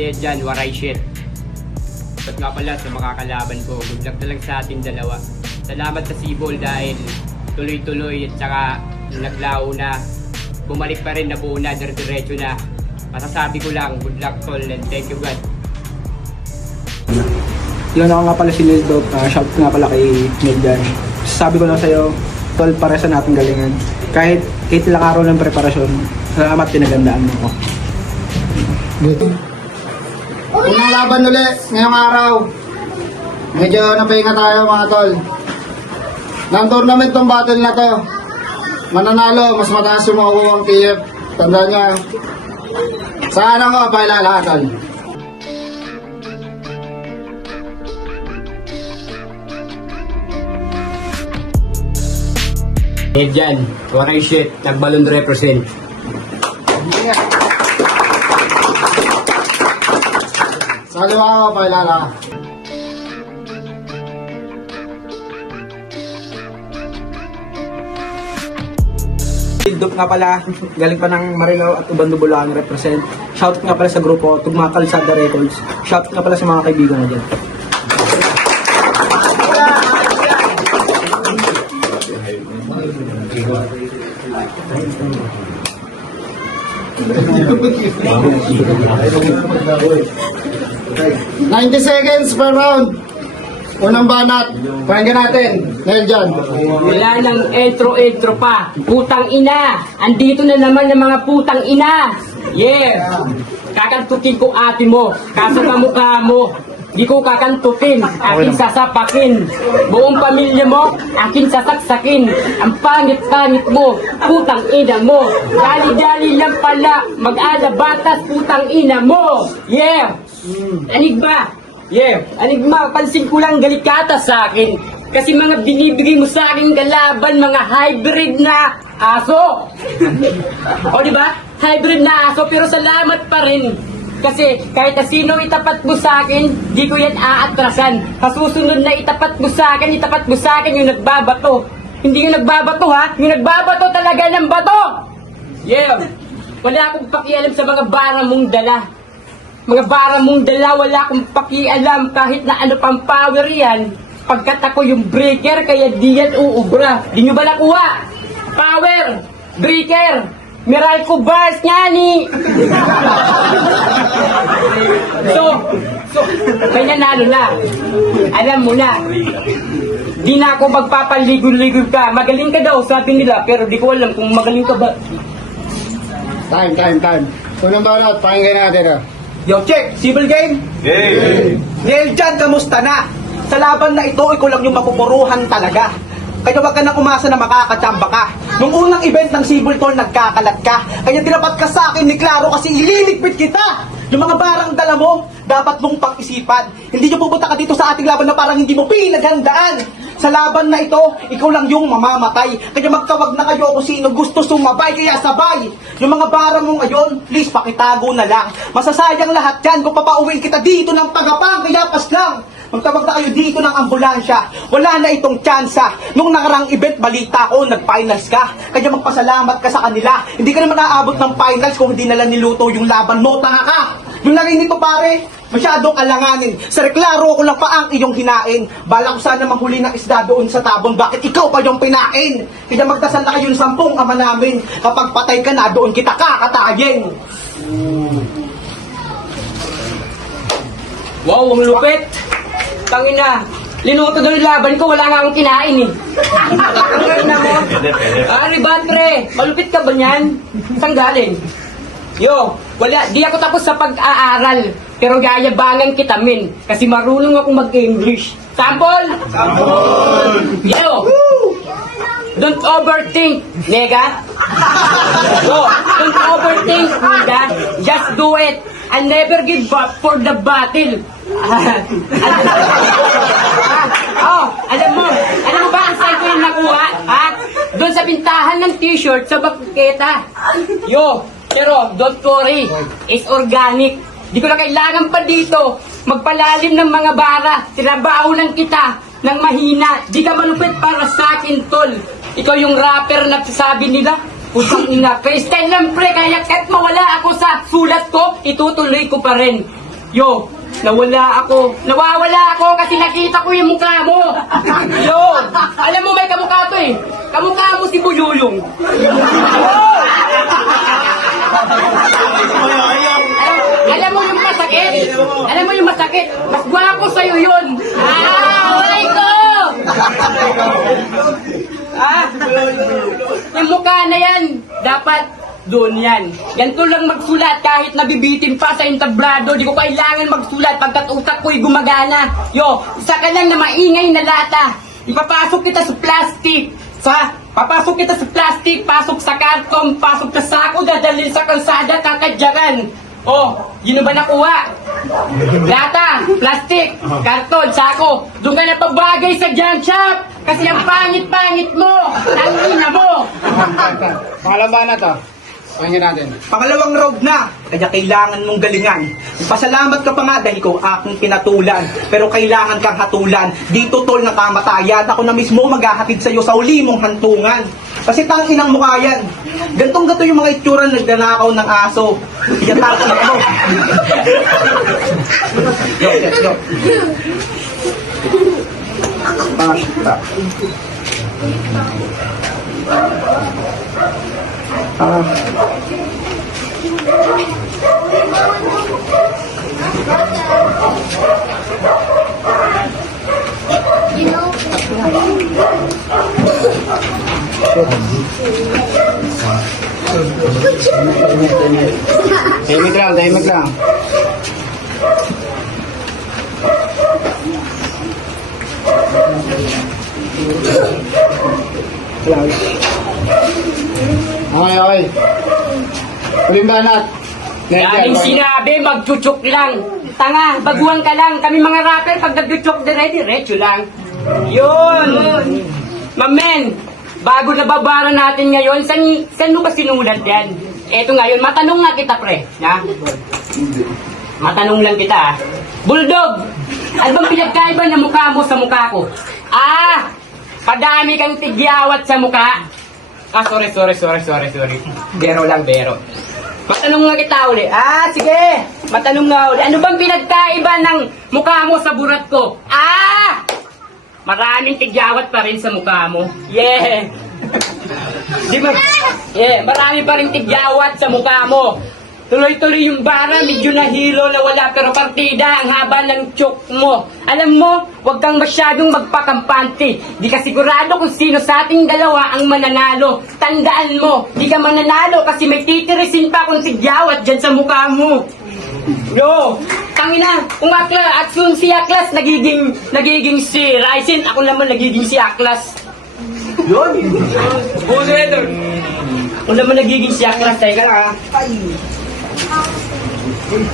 Dyan, waray shit. At nga pala sa makakalaban ko, good luck na lang sa ating dalawa. Salamat sa Sibol dahil tuloy-tuloy at saka naglao na. Bumalik pa rin, nabuo na, diretso na. Masasabi ko lang, good luck tol and thank you God. Yun ako nga pala si Nildo, shout nga pala kay Nildan. Sabi ko lang sa'yo, tol, para sa nating galingan. Kahit ilang araw ng preparasyon, salamat pinagandaan mo ko. Good. Unang laban ulit ngayong araw. Medyo napahinga tayo mga tol. Ng tournament tong battle na to. Mananalo, mas mataas yung makukuha ang TF. Tandaan nyo. Saan ako, pailala tol. Dyan, waray shit, nagbalon represent. Sa kaliwa ako, pailala. Nildo nga pala, galing pa ng Marilao at Ubando Bulacan represent. Shout nga pala sa grupo, Tugma Kalsada Records. Shout nga pala sa mga kaibigan na dyan. $90 seconds per round. Unang banat. Pakinggan natin. Dahil dyan. Wala nang intro pa. Putang ina. Andito na naman ng mga putang ina. Yeah. Kakantukin ko ate mo. Kaso kamukha mo. Di ko kakantukin. Akin sasapakin. Buong pamilya mo. Akin sasaksakin. Ang pangit-pangit mo. Putang ina mo. Dali-dali lang pala. Mag-alabatas. Putang ina mo. Yeah. Anig ba? Yeah, anigma, pansin ko lang galit ka ata sa akin. Kasi mga binibigay mo sa akin kalaban, mga hybrid na aso. O di ba? Hybrid na aso, pero salamat pa rin. Kasi kahit na sino itapat mo sa akin, di ko yan aatrasan. Sa susunod na itapat mo sa akin yung nagbabato. Hindi yung nagbabato ha, yung nagbabato talaga ng bato. Yeah, wala akong pakialam sa mga bara mong dala. Mga bara mong dala, wala akong pakialam kahit na ano pang power yan. Pagkat ako yung breaker, kaya di yan uubra. Di nyo ba nakuha? Power! Breaker! Meralco bars nga ni! So, may nanalo na. Alam mo na. Di na ako magpapaligoy-ligoy ka. Magaling ka daw, sabi nila, pero di ko alam kung magaling ka ba. Time. Unang banat. Pakinggan natin. Yo, check! Civil game? Hey! Neil dyan, kamusta na? Sa laban na ito, ikaw lang yung mapupuruhan talaga. Kaya wag ka nang umasa na makakatsamba ka. Nung unang event ng Civil Tour, nagkakalat ka. Kaya tinapat ka sa akin ni Claro kasi ililigpit kita. Yung mga barang dala mo, dapat mong pag-isipan. Hindi nyo pupunta ka dito sa ating laban na parang hindi mo pinaghandaan. Sa laban na ito, ikaw lang yung mamamatay. Kaya magtawag na kayo kung sino gusto sumabay, kaya sabay. Yung mga barang mong ayon, please pakitago na lang. Masasayang lahat yan kung papauwiin kita dito ng pagapang, kaya pas lang. Magtawag na kayo dito ng ambulansya. Wala na itong tsansa. Nung nakarang event, balita ko, nag-finals ka. Kaya magpasalamat ka sa kanila. Hindi ka naman naaabot ng finals kung hindi nila niluto yung laban mo. Tanga ka! Yung lagay nito pare, masyadong alanganin. Sa reklaro ko lang pa ang iyong hinain. Bala ko sana manghuli ng isda doon sa tabon. Bakit ikaw pa yung pinain? Kaya magdasal na kayo ng 10 ama namin. Kapag patay ka na, doon kita kakatayin. Wow, ang lupit! Tangina, linuto doon yung laban ko, wala nga akong kinain eh. Tangina mo. Riban pre, malupit ka ba niyan? Saan galing? Yo, wala, di ako tapos sa pag-aaral. Pero yayabangan kita min, kasi marunong akong mag-English. Sample? Sample! Yo! Don't overthink, nega. Yo, don't overthink, nega. Just do it. And never give up for the battle. Alam mo ba ang saan ko yung nakuha? Ha? Doon sa pintahan ng t-shirt sa baketa. Yo, pero don't worry, it's organic. Di ko na kailangan pa dito magpalalim ng mga bara. Tinabaho lang kita ng mahina. Di ka malupit para sa akin, tol. Ikaw yung rapper na sabi nila, putang ina, freestyle lang pre, kaya kahit mawala ako sa sulat ko, itutuloy ko pa rin. Yo, nawawala ako kasi nakita ko yung mukha mo. Yo, alam mo may kamukha to eh. Kamukha mo si Bululong. Alam mo yung masakit? Alam mo yung masakit? Mas gwapo sa'yo yun. Aray ko! Yung mukha na yan, dapat doon yan. Ganito lang magsulat kahit nabibitin pa sa entablado. Di ko kailangan magsulat pagkat utak ko'y gumagana. Yo, isa ka lang na maingay na lata. Ipapasok kita sa plastic. Papasok kita sa plastic, pasok sa karton, pasok sa sako, dadalhin sa kalsada, kakadyaran. Oh, yun na ba nakuha? Lata, plastic, karton, sako. Doon ka na pabagay sa junk shop. Kasi ang pangit-pangit mo. Tangina mo. Pangalan ba na to? Pakinggan natin. Pangalawang round na, kaya kailangan mong galingan. Pasalamat ka pa nga dahil ko aking pinatulan. Pero kailangan kang hatulan. Dito tol ng kamatayan. Ako na mismo maghahatid sa'yo sa uli mong hantungan. Kasi tanginang mukha yan. Gantong-gato yung mga itsura nagnanakaw ng aso. Iyatapon ako. Yo. Tahimik lang. Okay. Huling banat. Daming sinabi, magchuchok lang. Tanga, baguhan ka lang. Kami mga rapper, pag nagchuchok, diretso lang. Yun. Mamen, bago na babara natin ngayon, saan mo ba sinulat yan? Eto ngayon, matanong nga kita, pre. Ha? Matanong lang kita, ha? Bulldog, ano bang pinagkaiba ng mukha mo sa mukha ko? Padami kang tigyawat sa mukha. Sorry. Bero lang. Matanong nga kita uli. Sige. Matanong nga uli. Ano bang pinagkaiba ng mukha mo sa burat ko? Maraming tigyawat pa rin sa mukha mo. Yeah. Di ba? Yeah, marami pa rin tigyawat sa mukha mo. Tuloy-tuloy yung bara, medyo nahilo na wala, pero partida ang haba ng chok mo. Alam mo, huwag kang masyadong magpakampante. Di ka sigurado kung sino sa ating dalawa ang mananalo. Tandaan mo, di ka mananalo kasi may titirisin pa kung tigyawat dyan sa mukha mo. Yo, tangina, kung at kung si Aklas nagiging si Ryzen, ako naman nagiging si Aklas. Yun. Ako naman nagiging si Aklas, teka lang ha. Ten.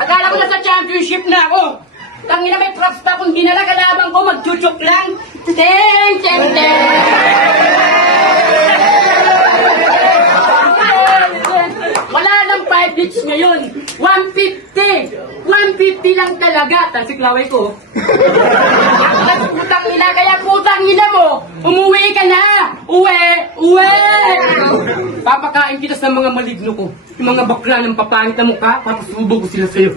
Akala ko nasa championship na ako. Tangina may props pa kung dinala kalabang ko, magchuchok lang. Ten. Wala nang 5 bits ngayon. 150 lang talaga. Tansik laway ko. Putang ina, kaya putang ina mo. Umuwi ka na. Uwi. Papakain kita sa mga maligno ko. Yung mga bakla ng papangit na mukha, papasubog ko sila sa'yo.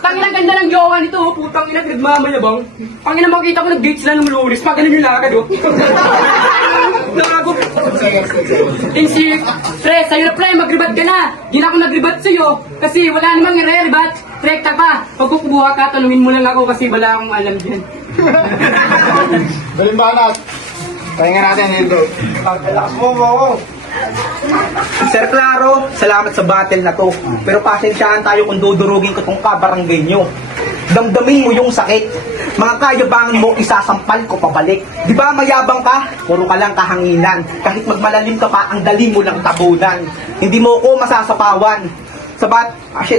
Tangina ganda ng jowa nito. Putang ina, pinagmamayabang. Pangina makita ko nag-date sila ng Loris. Pagaling yung lakad, Nakago. Pre, sa'yo na pre, mag-ribat ka na. Di na ako nag-ribat sa'yo. Kasi wala namang i-re-ribat. Trekta pa. Pag kukubuha ka, tanungin mo lang ako kasi wala akong alam dyan. Huling banat. Pakinggan natin, Hildo. Pagkalakas mo. Sir Claro, salamat sa battle na to. Pero pasensyahan tayo kung dudurugin ko tong kabarangay nyo. Damdamin mo yung sakit. Mga kayabangan mo, isasampal ko pabalik. Di ba mayabang ka? Puro ka lang kahanginan. Kahit magmalalim ka pa, ang dali mo lang tabunan. Hindi mo ko masasapawan. Hindi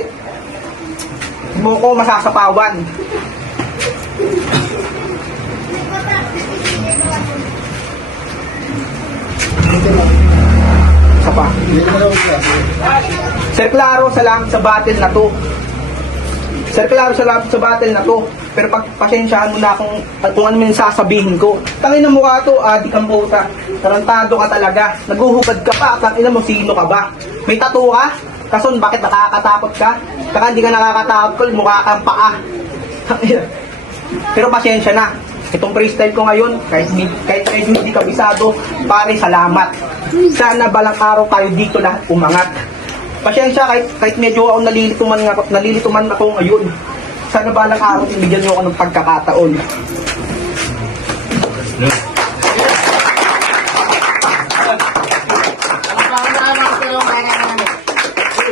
mo ko masasapawan. Isa pa. Sir Claro, salamat sa battle na to. Sir Claro, salamat sa battle na to. Pero pagpasensyaan mo na kung ano man yung sasabihin ko. Tangin na mukha to, adik ang puta. Tarantado ka talaga. Naguhubad ka pa. Tangin mo, sino ka ba? May tattoo ka? Kason, bakit nakakatakot ka? Baka hindi ka nakakatakot ko, mukha kang paa. Tangina. Pero pasensya na. Itong freestyle ko ngayon, kahit medyo hindi kabisado, pare, salamat. Sana balang araw tayo dito lahat umangat. Pasensya kahit medyo ako nalilituman ako ngayon. Sana balang araw bigyan niyo ako ng pagkakataon.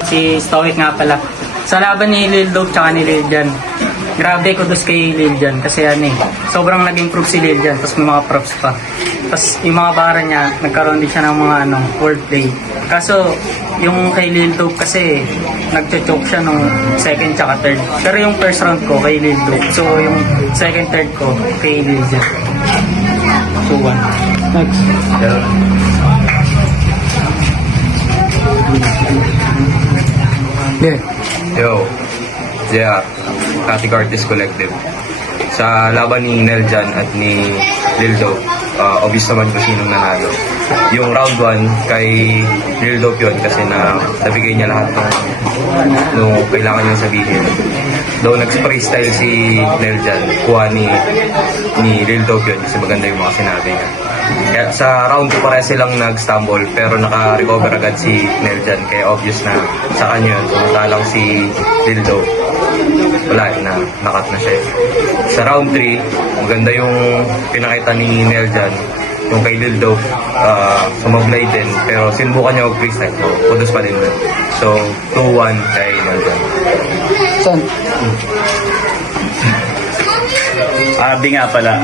Si Stoic nga pala. Sa laban ni Lil Dope tsaka ni Lil Jan, grabe kudos kay Lil Jan kasi sobrang nag-improve si Lil Jan, tapos may mga props pa. Tapos yung mga bara niya, nagkaroon din siya ng mga wordplay. Kaso yung kay Lil Dope kasi nagcho-choke siya nung second tsaka third. Pero yung first round ko kay Lil Dope. So yung second, third ko kay Lil Jan. So 1. Next. Yeah. Yo, JR, Static Artist Collective. Sa laban ni Neljan at ni Lil Dope, obvious naman kung sinong nanalo. Yung round 1 kay Lil Dope yun kasi nabigay niya lahat nung kailangan niyang sabihin. Though nag-freestyle si Neljan, kuha ni Lil Dope yun kasi maganda yung mga sinabi niya. Kaya sa round 2 pare silang nag-stumble pero naka-recover agad si Neljan kaya obvious na sa kanya yun. Samantalang si Lil Dope, wala na, nakat na siya. Sa round 3, maganda yung pinakita ni Neljan, yung kay Lil Dope, sumablay din, pero sinubukan niya mag-freestyle, so kudos pa din doon. So, 2-1 kay Neljan. Son. Abi nga pala,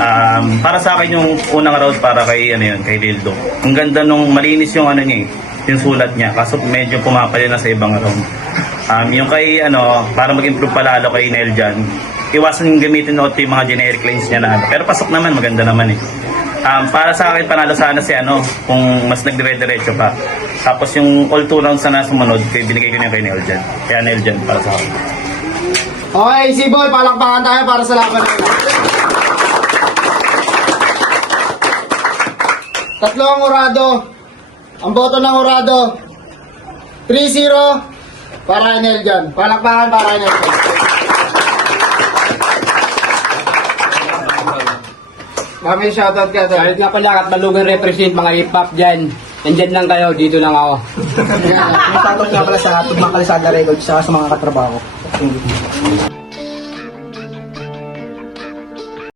para sa akin yung unang round para kay kay Lil Dope. Ang ganda nung malinis yung niya, yung sulat niya, kaso medyo pumapali na sa ibang round. Yung kay para mag-improve palalo kay Neljan, iwasan yung gamitin yung mga generic lines niya na pero pasok naman, maganda naman eh. Para sa akin panalo sana si kung mas nagdire-diretso pa. Tapos yung all 2 rounds na sumunod, binigay ko niya kay Neljan. Kaya Neljan para sa akin. Okay, Sibol, palakpakan tayo para sa laban na ito. Tatlo ang urado. Ang boto ng urado. 3-0 para Neljan. Palakpakan para Neljan. Mami, shoutout ka. Kahit nga pala, at Balugan represent mga hip-hop dyan. Nandyan lang kayo, dito lang ako. May shoutout nga pala sa Tugmang Kalsada Records sa mga katrabaho.